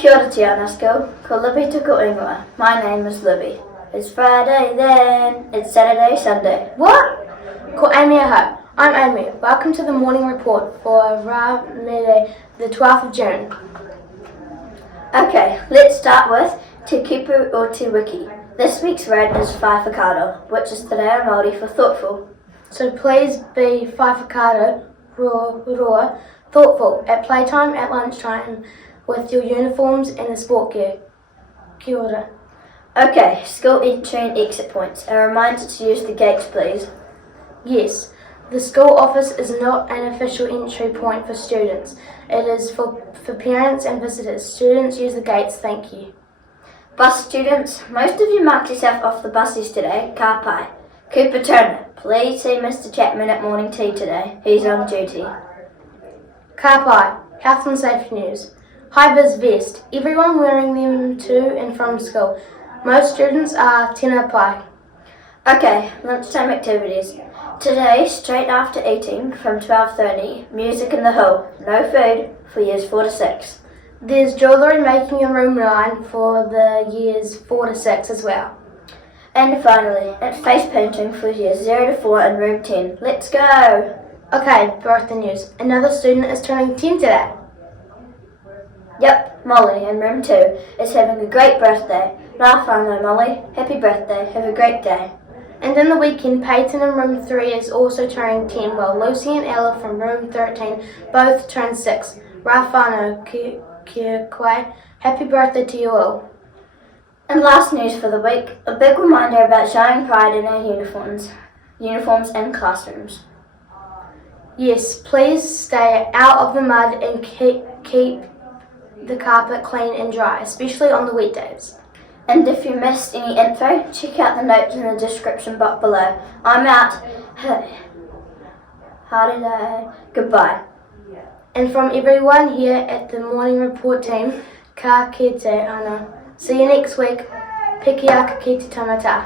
Kia ora Te Anau School, ko Libby tuku ingoa. My name is Libby. It's Friday then, it's Saturday, Sunday. What? Ko ahau. I'm Amy. Welcome to the morning report for Monday, the 12th of June. Okay, let's start with Te kupu or Te wiki. This week's word is whaKA, which is Te reo Māori for thoughtful. So please be whaKA, roa, thoughtful, at playtime, at lunchtime, with your uniforms and the sport gear. Kia ora. Okay, school entry and exit points. A reminder to use the gates, please. Yes, the school office is not an official entry point for students. It is for parents and visitors. Students use the gates, thank you. Bus students, most of you marked yourself off the buses today. Ka pai. Cooper Turner, please see Mr. Chapman at morning tea today. He's on duty. Ka pai, health and safety news. Hi VIZ VESTS, everyone wearing them to and from school. Most students are tēnā pai. Okay, lunchtime activities. Today, straight after eating, from 12:30, music in the hall. No food for years 4 to 6. There's jewellery making in room 9 for the years 4 to 6 as well. And finally, it's face painting for years 0 to 4 in room 10. Let's go! Okay, birthday news. Another student is turning 10 today. Yep, Molly in room 2 is having a great birthday. Rā whānau, Molly. Happy birthday. Have a great day. And in the weekend, Peyton in room 3 is also turning 10, while Lucy and Ella from room 13 both turn 6. Rā whānau, kia koe. Happy birthday to you all. And last news for the week, a big reminder about showing pride in our uniforms and classrooms. Yes, please stay out of the mud and keep the carpet clean and dry, especially on the wet days. And if you missed any info, check out the notes in the description box below. I'm out. Goodbye. And from everyone here at the Morning Report team, ka kite ana. See you next week. Piki aka ki te tangata.